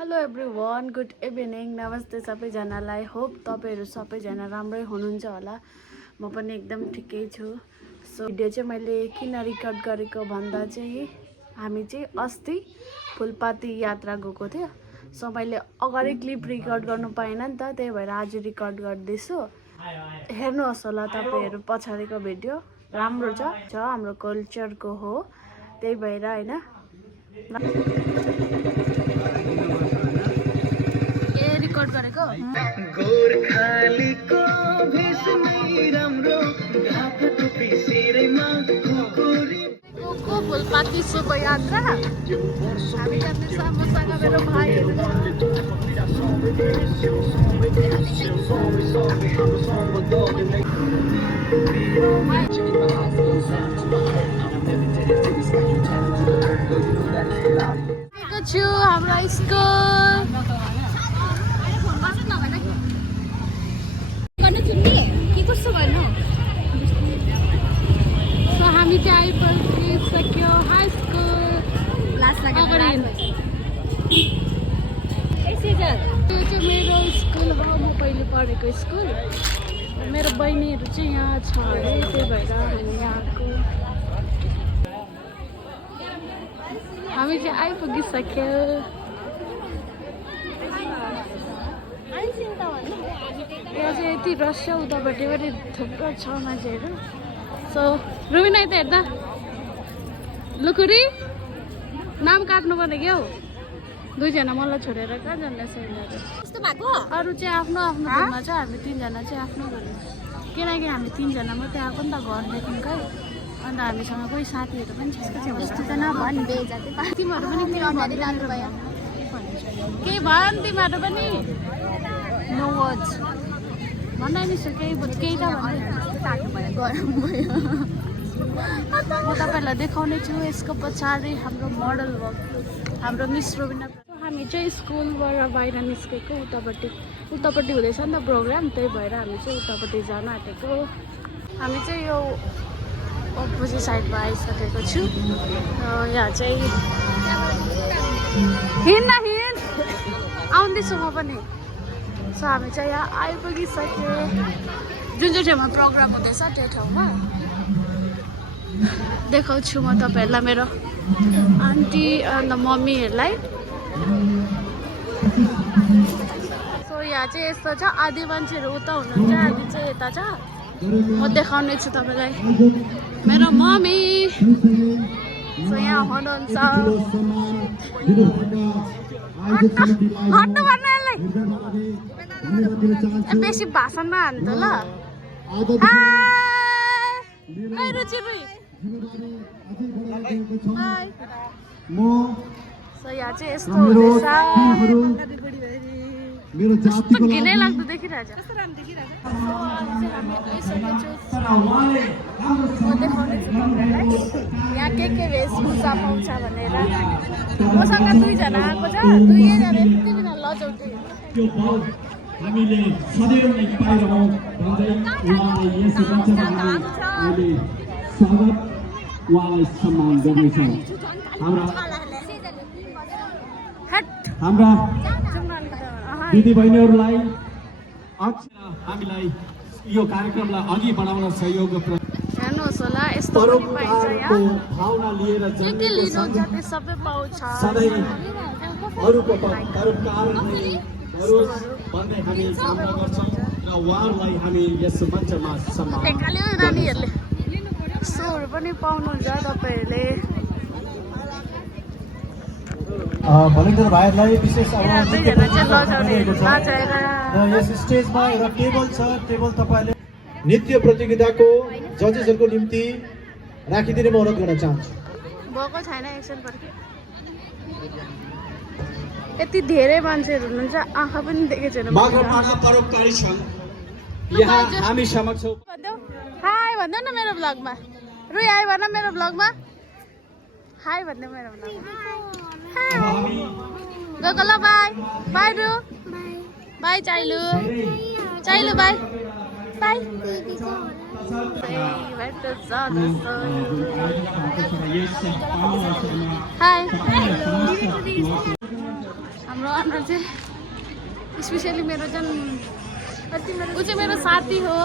Hello everyone, good evening, नमस्ते सबैजनालाई। Hope तपाईँहरू सबैजना राम्रै हुनुहुन्छ होला। म पनि एकदम ठिकै छु। सो भिडियो चाहिँ मैले किन रिकर्ड गरेको भन्दा चाहिँ हामी चाहिँ अस्ति फुलपाती यात्रा गएको थियो। सो मैले अगाडि क्लिप रिकर्ड गर्नु पाइनँ नि त, त्यही भएर आज रिकर्ड गर्दैछु। हेर्नुहोस् होला तपाईँहरू पछाडिको भिडियो, राम्रो छ, हाम्रो कल्चरको हो, त्यही भएर होइन। रिकर्ड गरेको गोर्खालीको भेष नै राम्रो ढाका टोपी सिरैमा खुकुरी फुलपाती शुभ यात्रा हामी जाँदैछ। मसँग मेरो भाइहरू छु हाम्रो स्कुल। कस्तो गर्नु हामी चाहिँ आइपुगिसक्यो हाई स्कुल। यो चाहिँ मेरो स्कुल हो, म पहिले पढेको स्कुल। मेरो बहिनीहरू चाहिँ यहाँ छ अरे, त्यही भएर हामी यहाँको हामी चाहिँ आइपुगिसक्यो। यहाँ चाहिँ यति रस छ, उतापट्टि पनि थुप्रो छ मान्छेहरू। सो रुबिना यता हेर्दा लुकुरी नाम काट्नु पर्ने क्या हौ। दुईजना मलाई छोडेर कहाँ जाँदैछ यिनीहरू? अरू चाहिँ आफ्नो आफ्नो घरमा छ, हामी तिनजना चाहिँ आफ्नो घरमा। किनकि हामी तिनजना मात्रै आएको नि त घरदेखिकै, अन्त हामीसँग कोही साथीहरू पनि छैन। तिमीहरू पनि केही भन, तिमीहरू पनि नो वर्ड्स भन्न नि केही त गरम भयो। म तपाईँहरूलाई देखाउने छु यसको पछाडि हाम्रो मोडल वर्क, हाम्रो मिस रोबिना। हामी चाहिँ स्कुलबाट बाहिर निस्केको, उतापट्टि हुँदैछ नि त प्रोग्राम, त्यही भएर हामी चाहिँ उतापट्टि जान आँटेको। हामी चाहिँ यो अपोजिट साइडमा आइसकेको छु। यहाँ चाहिँ हिँड्न आउँदैछु म पनि। सो हामी चाहिँ यहाँ आइपुगिसक्यो, जुन चाहिँ ठाउँमा प्रोग्राम हुँदैछ त्यो ठाउँमा देखाउँछु म तपाईँहरूलाई, मेरो आन्टी अन्त मम्मीहरूलाई। सो यहाँ चाहिँ यस्तो छ, आधी मान्छेहरू उता हुनुहुन्छ, आधी चाहिँ यता छ। म देखाउने छु तपाईँलाई मेरो मम्मी। सो यहाँ हुनुहुन्छ। हट्नु भन्नु यसलाई, बेसी भाषण नहान्नु त ल। सो यहाँ चाहिँ यस्तो हुँदैछ, घिनै लाग्दो देखिरहेछ। हामी आइसकेको म देखाउने छु तपाईँहरूलाई यहाँ के वेशभूषा पाउँछ भनेर। मसँग दुईजना आएको छ, दुईजना यति बिना लजाउँदै हामीले सदैव नै पाइरहौँ भन्दै उहाँलाई यसो मञ्चमा अहिले स्वागत, उहाँलाई सम्मान गर्नेछौँ। हाम्रा दिदी बहिनीहरूलाई हामीलाई यो कार्यक्रमलाई अघि बढाउन सहयोग हेर्नुहोस् होला, यस्तो पनि पाइन्छ यहाँ। भावना लिएर के लिनुहुन्छ त्यो सबै पाउँछ। सधैँ अरूको परोपकार गरोस् भन्ने हामी कामना गर्छौँ र उहाँहरूलाई हामी यस मञ्चमा सम्मान। नानीहरूले सोहरू पनि पाउनुहुन्छ तपाईँहरूले। भलिन्टियर भाइहरूलाई विशेष अब दुईजना चाहिँ लजाउने र यस स्टेजमा एउटा टेबल छ, टेबल तपाईँले नृत्य प्रतियोगिताको जजेसहरूको निम्ति राखिदिने म अनुरोध गर्न चाहन्छु। भएको छैन एकछिन पर्खि, यति धेरै मान्छेहरू हुनुहुन्छ, आँखा पनि देखेको छैन। माघपाखा परोपकारी छन् यहाँ हामी समक्ष। हाई भन्नु न मेरो ब्लगमा, रुई हाई भन मेरो ब्लगमा, हाई भन्नु मेरो ब्लगमा। गएको ल, बाई बाई रु, बाई चाइलु, चाइलु बाई बाई। हाई हाम्रो उनीहरू चाहिँ स्पेसली मेरो ऊ चाहिँ मेरो साथी हो।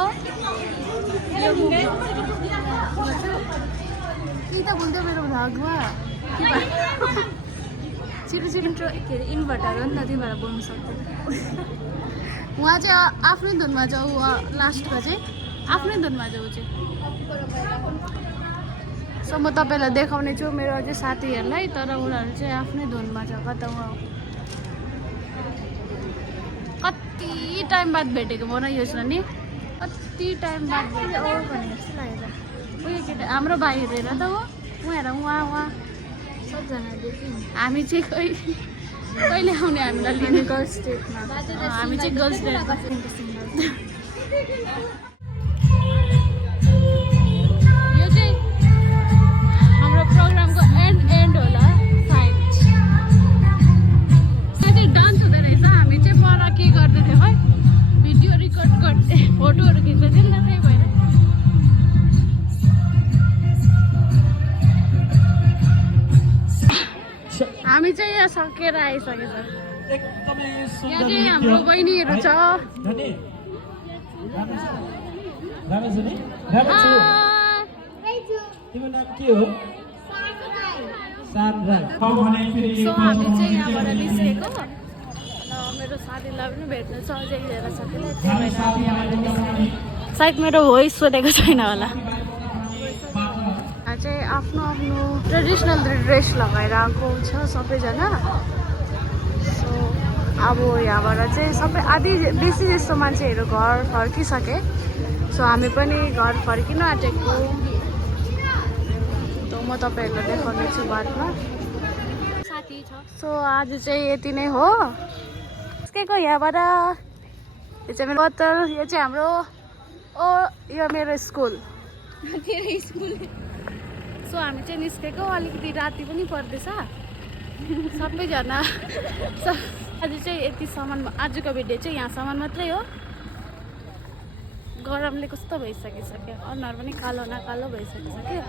के त भन्छ मेरो भ्लगमा छिटो छिटो के अरे इन्भर्टर हो नि त, त्यही भएर बोल्नु सक्दैन। उहाँ चाहिँ आफ्नै धुनमा छ, ऊ लास्टको चाहिँ आफ्नै धुनमा छ ऊ चाहिँ। सो म तपाईँलाई देखाउने छु मेरो अझै साथीहरूलाई, तर उनीहरू चाहिँ आफ्नै धुनमा छ। कता उहाँ कति टाइम बाद भेटेको म र योजना नि, कति टाइम बाद भेटेको भने जस्तो लागेर। उयो केटा हाम्रो भाइ हेरेर त हो, उहाँ उहाँ सबजना देख्यो। हामी चाहिँ कहिले आउने हामीलाई लिने गर्ल्स स्टेटमा, हामी चाहिँ गर्ल्स स्टेटमा। यो चाहिँ हाम्रो प्रोग्रामको एन्ड होला सायद। यो चाहिँ डान्स हुँदो रहेछ। हामी चाहिँ पर के गर्दै थियौँ है, भिडियो रेकर्ड गर्दै फोटोहरू खिच्दै थियौँ नि त, त्यही भएर। हामी चाहिँ यहाँ सकेर आइसकेको छ। एकदमै यहाँ सुन्दर चाहिँ हाम्रो बहिनीहरू छ। धनी राम्रो छ नि? राम्रो छु। तिम्रो नाम के हो? सानराज। सो हामी चाहिँ यहाँबाट निस्केको, मेरो साथीलाई पनि भेट्नु छ अझै लिएर सकेन। सायद मेरो भोइस सोधेको छैन होला। चाहिँ आफ्नो आफ्नो ट्रेडिसनल ड्रेस लगाएर आएको छ सबैजना। सो अब यहाँबाट चाहिँ सबै आधी बेसी जस्तो मान्छेहरू घर फर्किसके। सो हामी पनि घर फर्किन आँटेको। म तपाईँहरूलाई देखाउने छु बादमा। साथी छ। सो आज चाहिँ यति नै हो निस्केको यहाँबाट। यो चाहिँ मेरो बोतल, यो चाहिँ हाम्रो यो मेरो स्कुल। तेरो स्कुल। सो हामी चाहिँ निस्केको, अलिकति राति पनि पर्दैछ सबैजना। आज चाहिँ यतिसम्म, आजको भिडियो चाहिँ यहाँसम्म मात्रै हो। गरमले कस्तो भइसकिसक्यो, अनुहार पनि कालो न कालो भइसकिसक्यो।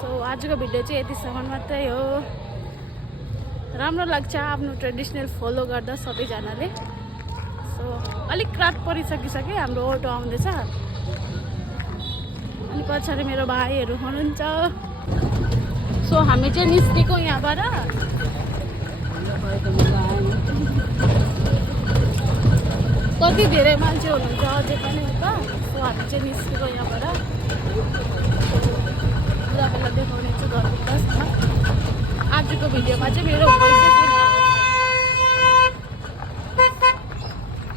सो आजको भिडियो चाहिँ यतिसम्म मात्रै हो। राम्रो लाग्छ आफ्नो ट्रेडिसनल फलो गर्दा सबैजनाले। सो अलिक रात परिसकिसक्यो, हाम्रो अटो आउँदैछ। अनि पछाडि मेरो भाइहरू हुनुहुन्छ। सो हामी चाहिँ निस्केको यहाँबाट। कति धेरै मान्छे हुनुहुन्छ अझै पनि उता। सो हामी चाहिँ निस्केको यहाँबाट। तपाईँलाई देखाउने छु घरभित्र। आजको भिडियोमा चाहिँ मेरो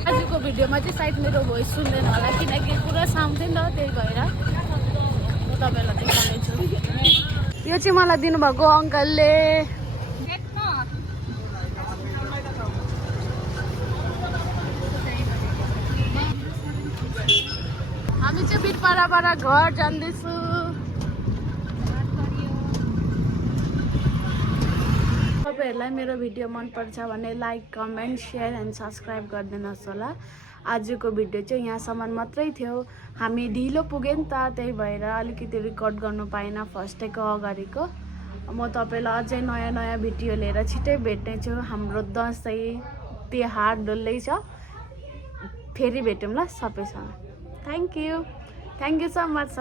आजको भिडियोमा चाहिँ सायद मेरो भोइस सुन्दैन होला, किनकि पुरा साउन्ड थियो नि त, त्यही भएर म तपाईँलाई देखाउने छु। यो चाहिँ मलाई दिनुभएको अङ्कलले। हामी चाहिँ बिरपाडाबाट घर जाँदैछु। तपाईँहरूलाई मेरो भिडियो मनपर्छ भने like, comment, share and subscribe गरिदिनुहोस् होला। आजको भिडियो चाहिँ यहाँसम्म मात्रै थियो। हामी ढिलो पुग्यो नि त, त्यही भएर अलिकति रेकर्ड गर्नु पाएन फर्स्ट डेको अगाडिको। म तपाईँलाई अझै नयाँ नयाँ भिडियो लिएर छिट्टै भेट्नेछु। हाम्रो दसैँ तिहार डल्लै छ, फेरि भेटौँ ल सबैसँग। Thank you so much.